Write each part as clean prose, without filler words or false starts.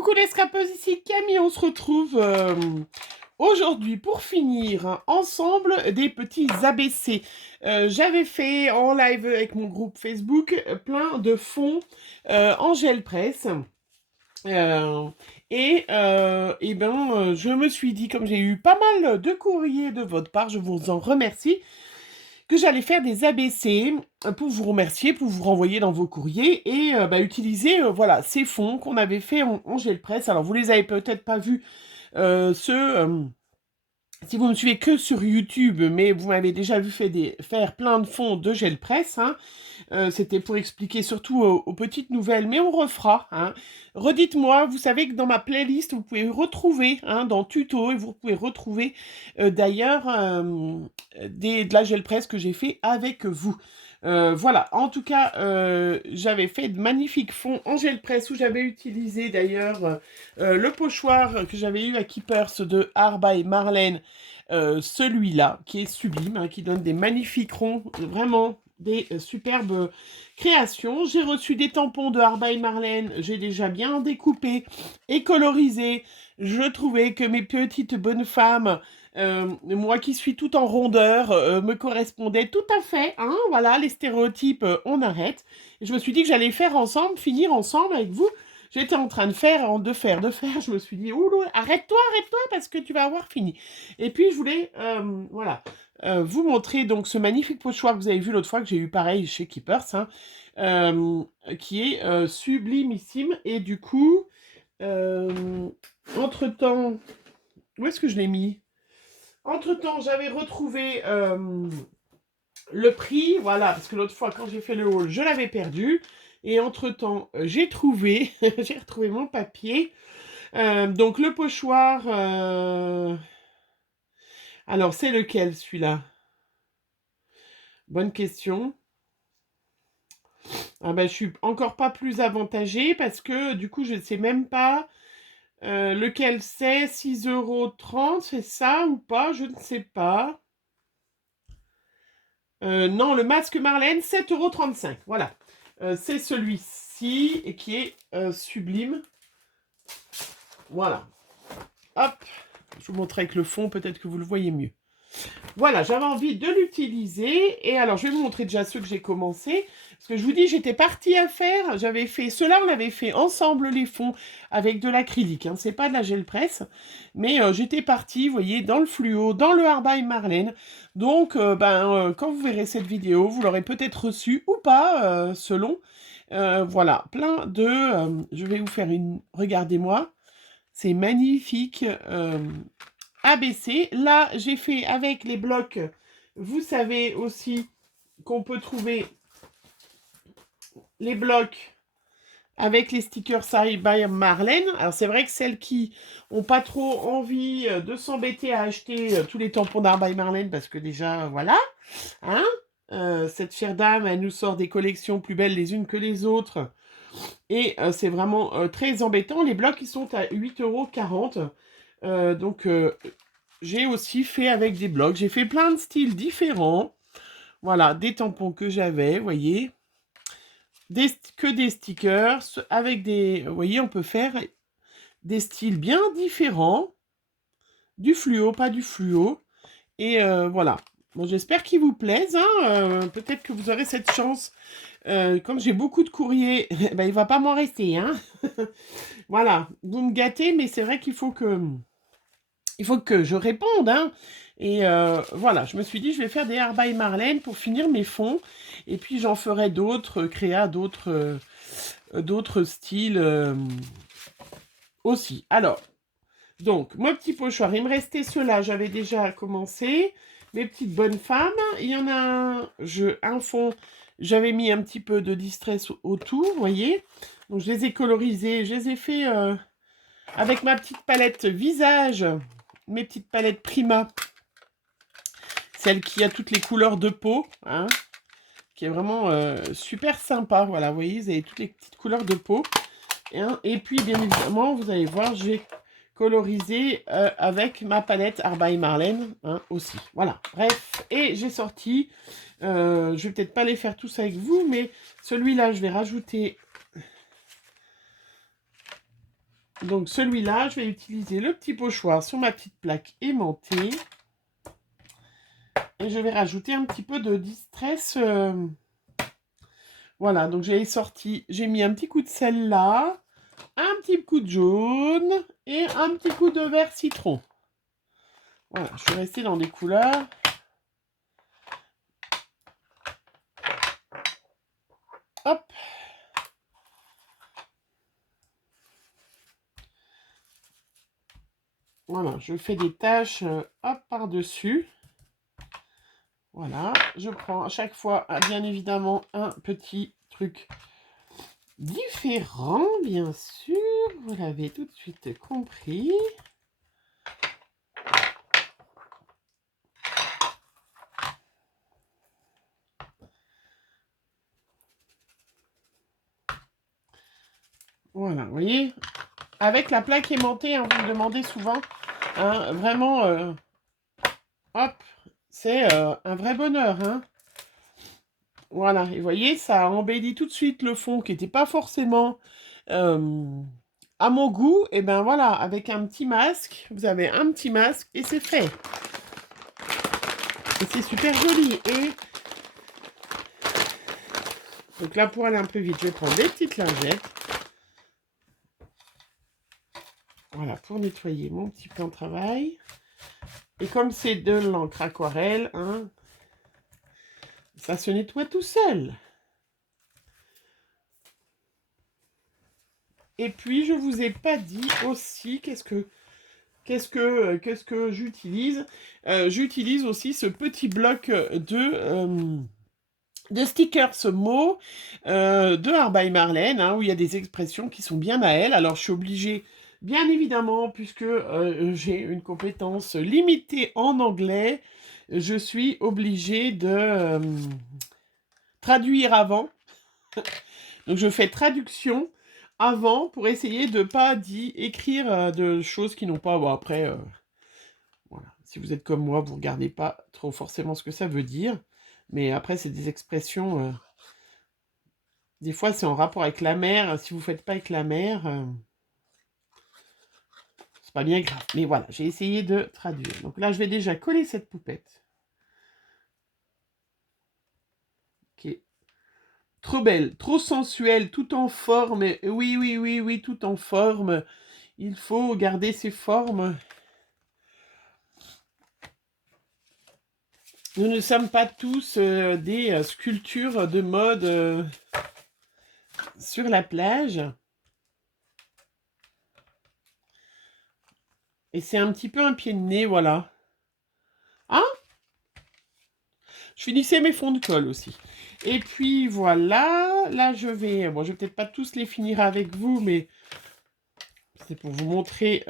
Coucou les scrapeuses, ici Camille, on se retrouve aujourd'hui pour finir ensemble des petits ABC. J'avais fait en live avec mon groupe Facebook plein de fonds en gel presse. Je me suis dit, comme j'ai eu pas mal de courriers de votre part, je vous en remercie, que j'allais faire des ABC pour vous remercier, pour vous renvoyer dans vos courriers et utiliser voilà, ces fonds qu'on avait fait en gel presse. Alors, vous les avez peut-être pas vus, si vous me suivez que sur YouTube, mais vous m'avez déjà vu faire plein de fonds de gel presse, hein. C'était pour expliquer surtout aux petites nouvelles, mais on refera, hein. Redites-moi, vous savez que dans ma playlist, vous pouvez retrouver, hein, dans tuto, et vous pouvez retrouver d'ailleurs de la gel presse que j'ai fait avec vous. Voilà, en tout cas, j'avais fait de magnifiques fonds en gel presse où j'avais utilisé d'ailleurs le pochoir que j'avais eu à Keepers de Arba et Marlène, celui-là qui est sublime, hein, qui donne des magnifiques ronds, vraiment des superbes créations. J'ai reçu des tampons de Arba et Marlène, j'ai déjà bien découpé et colorisé. Je trouvais que mes petites bonnes femmes, moi qui suis tout en rondeur, me correspondaient tout à fait, hein, voilà, les stéréotypes, on arrête. Et je me suis dit que j'allais faire ensemble, finir ensemble avec vous. J'étais en train de faire, je me suis dit, oulou, arrête-toi, parce que tu vas avoir fini. Et puis, je voulais, voilà, vous montrer donc ce magnifique pochoir que vous avez vu l'autre fois, que j'ai eu pareil chez Keepers, hein, qui est sublimissime. Et du coup, entre-temps, où est-ce que je l'ai mis? Entre-temps, j'avais retrouvé le prix, voilà, parce que l'autre fois, quand j'ai fait le haul, je l'avais perdu. Et entre-temps, j'ai trouvé, j'ai retrouvé mon papier. Donc, le pochoir, alors, c'est lequel, celui-là? Bonne question. Ah ben, je suis encore pas plus avantagée parce que, du coup, je ne sais même pas lequel c'est. 6,30 €, c'est ça ou pas? Je ne sais pas. Non, le masque Marlène, 7,35 €. Voilà. C'est celui-ci et qui est sublime. Voilà. Hop. Je vous montre avec le fond, peut-être que vous le voyez mieux. Voilà, j'avais envie de l'utiliser. Et alors, je vais vous montrer déjà ceux que j'ai commencé. Parce que je vous dis, j'étais partie à faire. J'avais fait... Ceux-là, on avait fait ensemble les fonds avec de l'acrylique, hein. C'est pas de la gel presse. Mais j'étais partie, vous voyez, dans le fluo, dans le Arba et Marlène. Donc, quand vous verrez cette vidéo, vous l'aurez peut-être reçu ou pas, selon. Voilà, plein de... je vais vous faire une... Regardez-moi. C'est magnifique. ABC. Là, j'ai fait avec les blocs. Vous savez aussi qu'on peut trouver les blocs avec les stickers Side by Marlène. Alors, c'est vrai que celles qui n'ont pas trop envie de s'embêter à acheter tous les tampons d'Arba et Marlène, parce que déjà, voilà, hein, cette chère dame, elle nous sort des collections plus belles les unes que les autres. Et c'est vraiment très embêtant. Les blocs, ils sont à 8,40 €. Donc, j'ai aussi fait avec des blocs. J'ai fait plein de styles différents. Voilà, des tampons que j'avais, vous voyez. Que des stickers avec des... Vous voyez, on peut faire des styles bien différents. Du fluo, pas du fluo. Et voilà. Bon, j'espère qu'ils vous plaisent, hein. Peut-être que vous aurez cette chance. Comme j'ai beaucoup de courriers, ben, il va pas m'en rester, hein. Voilà, vous me gâtez, mais c'est vrai qu'il faut que... Il faut que je réponde, hein. Et voilà, je me suis dit, je vais faire des Arba et Marlène pour finir mes fonds. Et puis, j'en ferai d'autres, créa d'autres styles aussi. Alors, donc, mon petit pochoir, il me restait ceux-là, j'avais déjà commencé. Mes petites bonnes femmes. Il y en a un fond, j'avais mis un petit peu de distress autour, vous voyez. Donc, je les ai colorisés, je les ai fait avec ma petite palette visage. Mes petites palettes Prima, celle qui a toutes les couleurs de peau, hein, qui est vraiment super sympa. Voilà, vous voyez, vous avez toutes les petites couleurs de peau. Et puis, bien évidemment, vous allez voir, j'ai colorisé avec ma palette Arba et Marlène, hein, aussi. Voilà, bref. Et j'ai sorti, je vais peut-être pas les faire tous avec vous, mais celui-là, je vais rajouter Donc celui-là, je vais utiliser le petit pochoir sur ma petite plaque aimantée. Et je vais rajouter un petit peu de distress. Voilà, donc j'ai mis un petit coup de sel là, un petit coup de jaune et un petit coup de vert citron. Voilà, je suis restée dans des couleurs. Hop. Voilà, je fais des taches hop par-dessus. Voilà, je prends à chaque fois, bien évidemment, un petit truc différent, bien sûr. Vous l'avez tout de suite compris. Voilà, vous voyez, avec la plaque aimantée, hein, vous me demandez souvent, hein, vraiment, hop, c'est un vrai bonheur, hein. Voilà, et vous voyez, ça embellit tout de suite le fond qui n'était pas forcément à mon goût. Et ben voilà, avec un petit masque, vous avez un petit masque et c'est fait. Et c'est super joli. Et donc là, pour aller un peu vite, je vais prendre des petites lingettes. Voilà, pour nettoyer mon petit plan de travail. Et comme c'est de l'encre aquarelle, hein, ça se nettoie tout seul. Et puis, je vous ai pas dit aussi qu'est-ce que j'utilise. J'utilise aussi ce petit bloc de stickers mots de Art by Marlène, hein, où il y a des expressions qui sont bien à elle. Alors, je suis obligée, bien évidemment, puisque j'ai une compétence limitée en anglais, je suis obligée de traduire avant. Donc, je fais traduction avant pour essayer de ne pas écrire de choses qui n'ont pas... Bon, après, voilà. Si vous êtes comme moi, vous ne regardez pas trop forcément ce que ça veut dire. Mais après, c'est des expressions... des fois, c'est en rapport avec la mer. Si vous ne faites pas avec la mer, c'est pas bien grave. Mais voilà, j'ai essayé de traduire. Donc là, je vais déjà coller cette poupette. Qui est trop belle, trop sensuelle, tout en forme. Oui, oui, oui, oui, tout en forme. Il faut garder ses formes. Nous ne sommes pas tous des sculptures de mode sur la plage. Et c'est un petit peu un pied de nez, voilà. Hein? Je finissais mes fonds de colle aussi. Et puis voilà, là je vais... Bon, je vais peut-être pas tous les finir avec vous, mais c'est pour vous montrer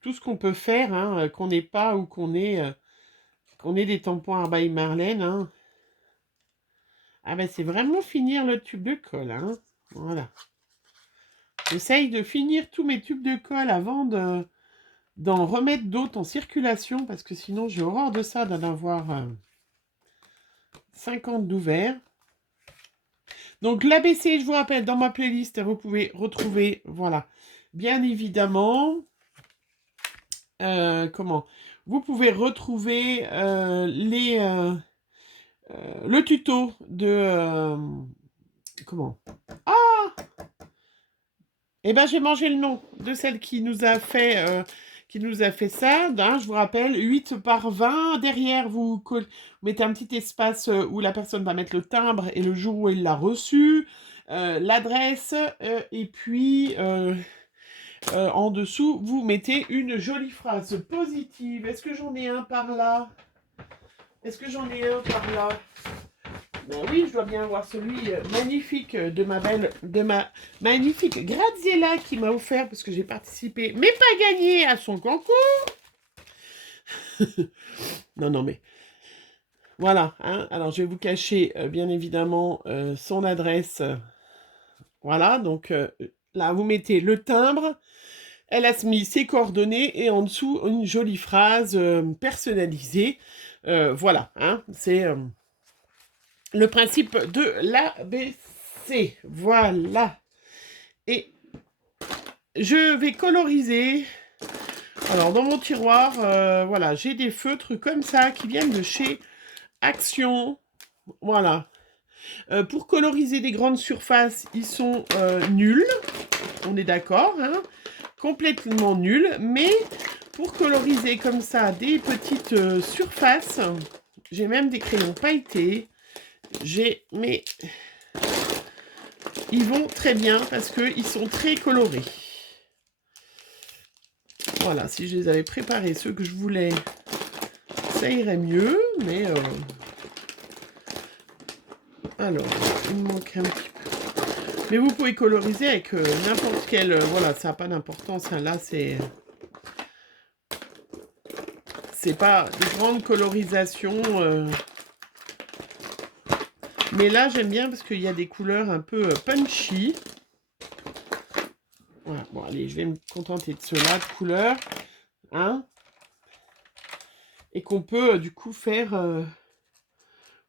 tout ce qu'on peut faire, hein, qu'on n'ait pas ou qu'on ait des tampons Art by Marlène. Hein. Ah ben c'est vraiment finir le tube de colle. Hein. Voilà. J'essaye de finir tous mes tubes de colle avant d'en remettre d'autres en circulation, parce que sinon j'ai horreur de ça, d'en avoir 50 d'ouverts. Donc l'ABC, je vous rappelle, dans ma playlist, vous pouvez retrouver, voilà, bien évidemment, comment vous pouvez retrouver le tuto de... comment Ah Eh ben, j'ai mangé le nom de celle qui nous a fait ça. Hein, je vous rappelle, 8 par 20. Derrière, vous mettez un petit espace où la personne va mettre le timbre et le jour où elle l'a reçu, l'adresse, et puis en dessous, vous mettez une jolie phrase positive. Est-ce que j'en ai un par là? Est-ce que j'en ai un par là? Ben oui, je dois bien avoir celui magnifique de ma magnifique Graziella qui m'a offert parce que j'ai participé, mais pas gagné à son concours. Non, non, mais voilà. Hein. Alors, je vais vous cacher bien évidemment son adresse. Voilà, donc là, vous mettez le timbre. Elle a mis ses coordonnées et en dessous, une jolie phrase personnalisée. Voilà, hein, c'est... le principe de l'ABC. commencer. Voilà. Et je vais coloriser. Alors, dans mon tiroir, voilà, j'ai des feutres comme ça qui viennent de chez Action. Voilà. Pour coloriser des grandes surfaces, ils sont nuls. On est d'accord, hein? Complètement nuls. Mais pour coloriser comme ça des petites surfaces, j'ai même des crayons pailletés. Mais ils vont très bien parce qu'ils sont très colorés. Voilà, si je les avais préparés, ceux que je voulais, ça irait mieux, mais... Alors, il me manque un petit peu. Mais vous pouvez coloriser avec n'importe quel... voilà, ça n'a pas d'importance. Hein, là, c'est pas de grandes colorisations. Mais là, j'aime bien parce qu'il y a des couleurs un peu punchy. Voilà, bon, allez, je vais me contenter de ceux-là, de couleurs. Hein, et qu'on peut, du coup, faire... vous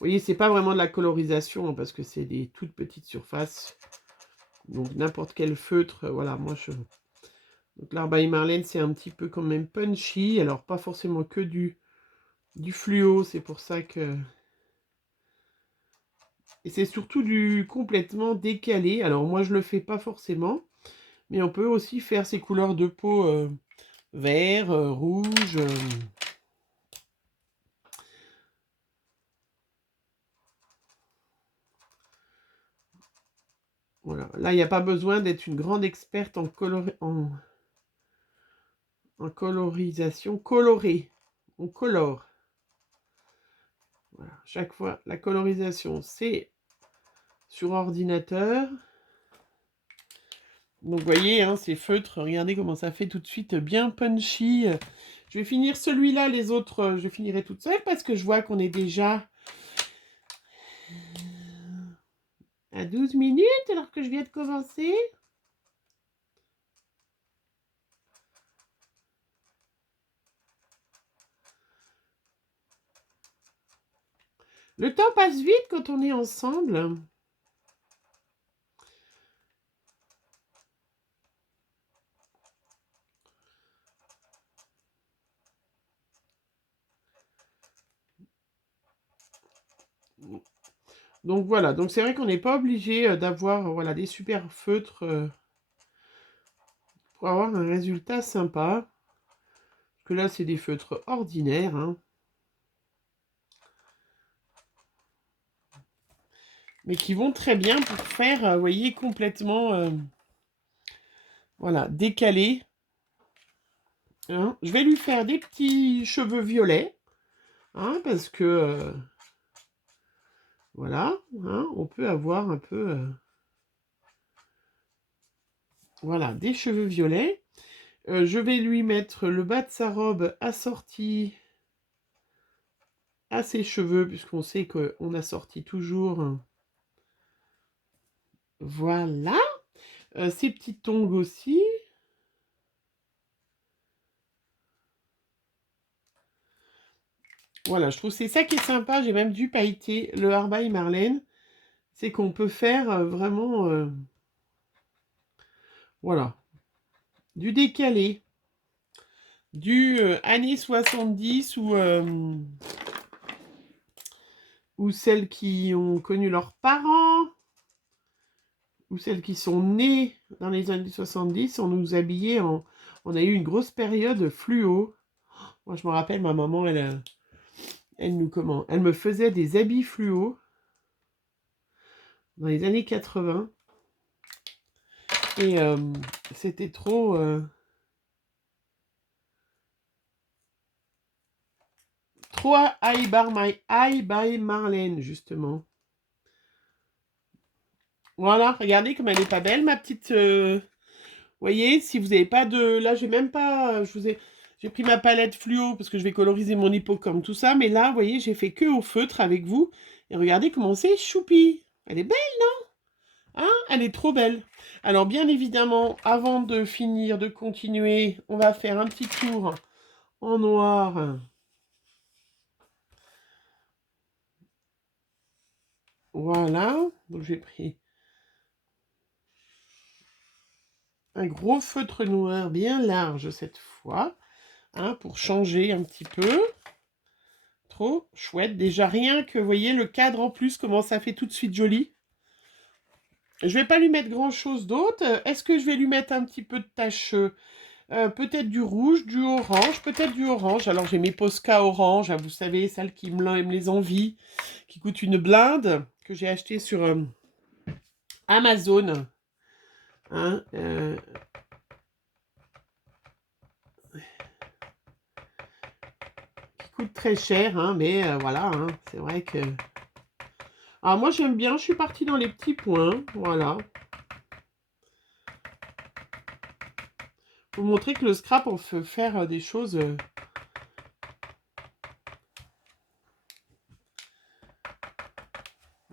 voyez, c'est pas vraiment de la colorisation, hein, parce que c'est des toutes petites surfaces. Donc, n'importe quel feutre, voilà, moi, je... Donc, l'Art by Marlène, c'est un petit peu quand même punchy. Alors, pas forcément que du fluo, c'est pour ça que... Et c'est surtout du complètement décalé. Alors, moi, je le fais pas forcément. Mais on peut aussi faire ces couleurs de peau vert, rouge... Voilà. Là, il n'y a pas besoin d'être une grande experte en colorisation. Colorée. On colore. Voilà. Chaque fois, la colorisation, c'est sur ordinateur. Donc, vous voyez, hein, ces feutres, regardez comment ça fait tout de suite bien punchy. Je vais finir celui-là, les autres, je finirai toute seule parce que je vois qu'on est déjà à 12 minutes alors que je viens de commencer. Le temps passe vite quand on est ensemble. Donc voilà, donc c'est vrai qu'on n'est pas obligé d'avoir voilà, des super feutres pour avoir un résultat sympa. Parce que là, c'est des feutres ordinaires. Hein. Mais qui vont très bien pour faire, vous voyez, complètement voilà, décalé. Hein. Je vais lui faire des petits cheveux violets. Hein, parce que, voilà, hein, on peut avoir un peu... voilà, des cheveux violets. Je vais lui mettre le bas de sa robe assorti à ses cheveux, puisqu'on sait qu'on assortit toujours. Voilà. Ces petites tongs aussi. Voilà, je trouve que c'est ça qui est sympa. J'ai même dû pailleter le Art by Marlène. C'est qu'on peut faire vraiment... voilà. Du décalé. Du années 70 ou celles qui ont connu leurs parents, ou celles qui sont nées dans les années 70, on nous habillait en... On a eu une grosse période fluo. Moi, je me rappelle, ma maman, elle me faisait des habits fluo dans les années 80. Et c'était trop... trop I by Marlène, justement. Voilà, regardez comme elle est pas belle, ma petite... voyez, si vous n'avez pas de... Là, j'ai même pas... J'ai pris ma palette fluo parce que je vais coloriser mon hippocampe, tout ça. Mais là, vous voyez, j'ai fait que au feutre avec vous. Et regardez comment c'est choupi. Elle est belle, non? Hein? Elle est trop belle. Alors, bien évidemment, avant de finir, de continuer, on va faire un petit tour en noir. Voilà. Donc, j'ai pris un gros feutre noir bien large cette fois, hein, pour changer un petit peu. Trop chouette. Déjà rien que, vous voyez, le cadre en plus, comment ça fait tout de suite joli. Je vais pas lui mettre grand chose d'autre. Est-ce que je vais lui mettre un petit peu de tache, peut-être du rouge, du orange, peut-être du orange. Alors j'ai mes Posca orange, hein, vous savez, celles qui me les envient, qui coûtent une blinde, que j'ai acheté sur Amazon. Hein, qui coûte très cher, hein, mais voilà, hein, c'est vrai que... Alors moi j'aime bien, je suis partie dans les petits points, voilà. Pour montrer que le scrap, on peut faire des choses...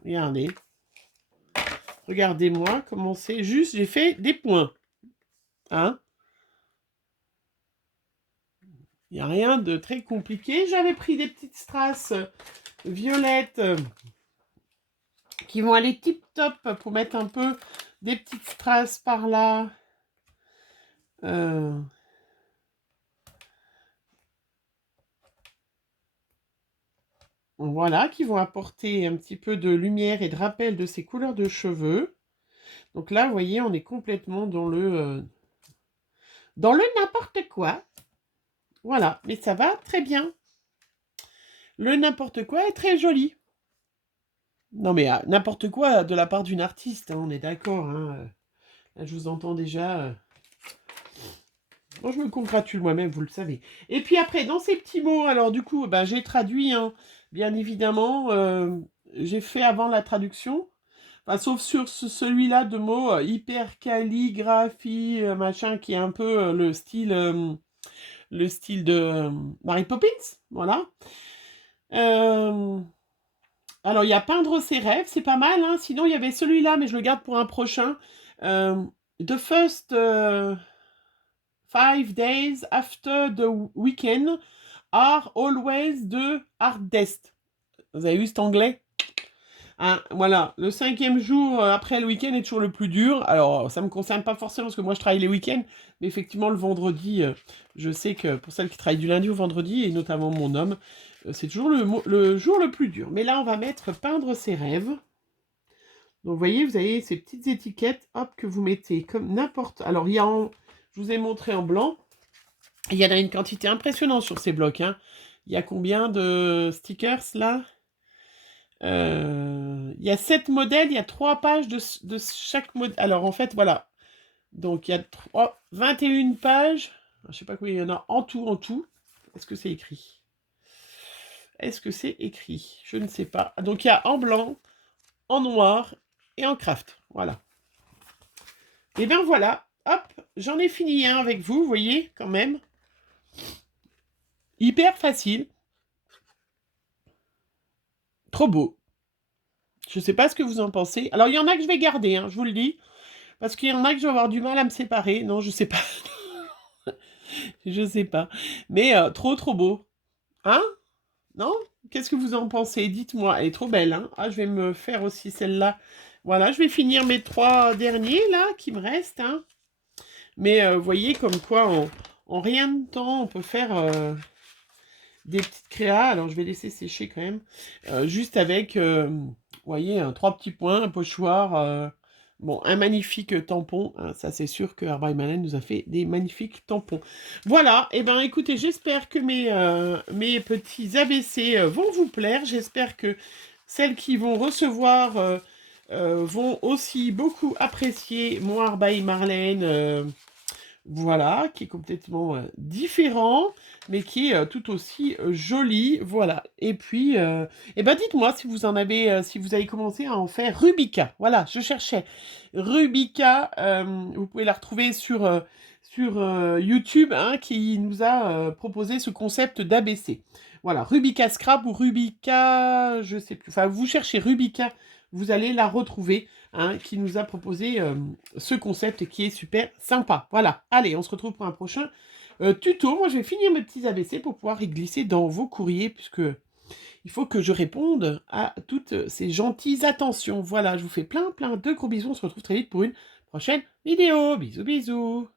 Regardez. Regardez-moi comment c'est. Juste, j'ai fait des points. Hein? Il n'y a rien de très compliqué. J'avais pris des petites strass violettes qui vont aller tip-top pour mettre un peu des petites strass par là. Voilà, qui vont apporter un petit peu de lumière et de rappel de ces couleurs de cheveux. Donc là, vous voyez, on est complètement dans le n'importe quoi. Voilà, mais ça va très bien. Le n'importe quoi est très joli. Non mais n'importe quoi de la part d'une artiste, hein, on est d'accord. Hein. Là, je vous entends déjà. Moi, je me congratule moi-même, vous le savez. Et puis après, dans ces petits mots, alors du coup, ben, j'ai traduit, hein, bien évidemment. J'ai fait avant la traduction. Enfin, sauf sur celui-là de mots hyper calligraphie, machin, qui est un peu le style de Mary Poppins. Voilà. Alors, il y a Peindre ses rêves, c'est pas mal. Hein. Sinon, il y avait celui-là, mais je le garde pour un prochain. The first 5 days after the weekend are always the hardest. Vous avez vu cet anglais? Hein, voilà, le 5e jour après le week-end est toujours le plus dur. Alors, ça ne me concerne pas forcément parce que moi je travaille les week-ends, mais effectivement, le vendredi, je sais que pour celles qui travaillent du lundi au vendredi, et notamment mon homme, c'est toujours le jour le plus dur. Mais là, on va mettre peindre ses rêves. Donc, vous voyez, vous avez ces petites étiquettes, hop, que vous mettez comme n'importe... Alors, il y a je vous ai montré en blanc. Il y en a une quantité impressionnante sur ces blocs. Hein. Il y a combien de stickers, là? Il y a 7 modèles, il y a 3 pages de chaque modèle. Alors, en fait, voilà. Donc, il y a 21 pages. Je ne sais pas combien il y en a en tout. Est-ce que c'est écrit? Est-ce que c'est écrit? Je ne sais pas. Donc, il y a en blanc, en noir et en craft. Voilà. Et bien, voilà. Hop, j'en ai fini un avec vous, vous voyez, quand même. Hyper facile. Trop beau. Je ne sais pas ce que vous en pensez. Alors, il y en a que je vais garder, hein, je vous le dis. Parce qu'il y en a que je vais avoir du mal à me séparer. Non, je sais pas. Je sais pas. Mais trop, trop beau. Hein? Non? Qu'est-ce que vous en pensez? Dites-moi. Elle est trop belle, hein? Ah, je vais me faire aussi celle-là. Voilà, je vais finir mes 3 derniers, là, qui me restent, hein. Mais vous voyez, comme quoi, en rien de temps, on peut faire des petites créas. Alors, je vais laisser sécher quand même. Juste avec, vous voyez, 3 petits points, un pochoir... Bon, un magnifique tampon, hein, ça c'est sûr que Herbal Malène nous a fait des magnifiques tampons. Voilà, et ben écoutez, j'espère que mes petits ABC vont vous plaire. J'espère que celles qui vont recevoir vont aussi beaucoup apprécier mon Herbal Marlène. Voilà, qui est complètement différent, mais qui est tout aussi joli. Voilà. Et puis, eh ben dites-moi si vous en avez, si vous avez commencé à en faire Rubica. Voilà, je cherchais Rubica. Vous pouvez la retrouver sur YouTube, hein, qui nous a proposé ce concept d'ABC. Voilà, Rubica Scrap ou Rubica, je sais plus. Enfin, vous cherchez Rubica, vous allez la retrouver. Hein, qui nous a proposé ce concept qui est super sympa. Voilà, allez, on se retrouve pour un prochain tuto. Moi, je vais finir mes petits ABC pour pouvoir y glisser dans vos courriers, puisque il faut que je réponde à toutes ces gentilles attentions. Voilà, je vous fais plein de gros bisous. On se retrouve très vite pour une prochaine vidéo. Bisous, bisous.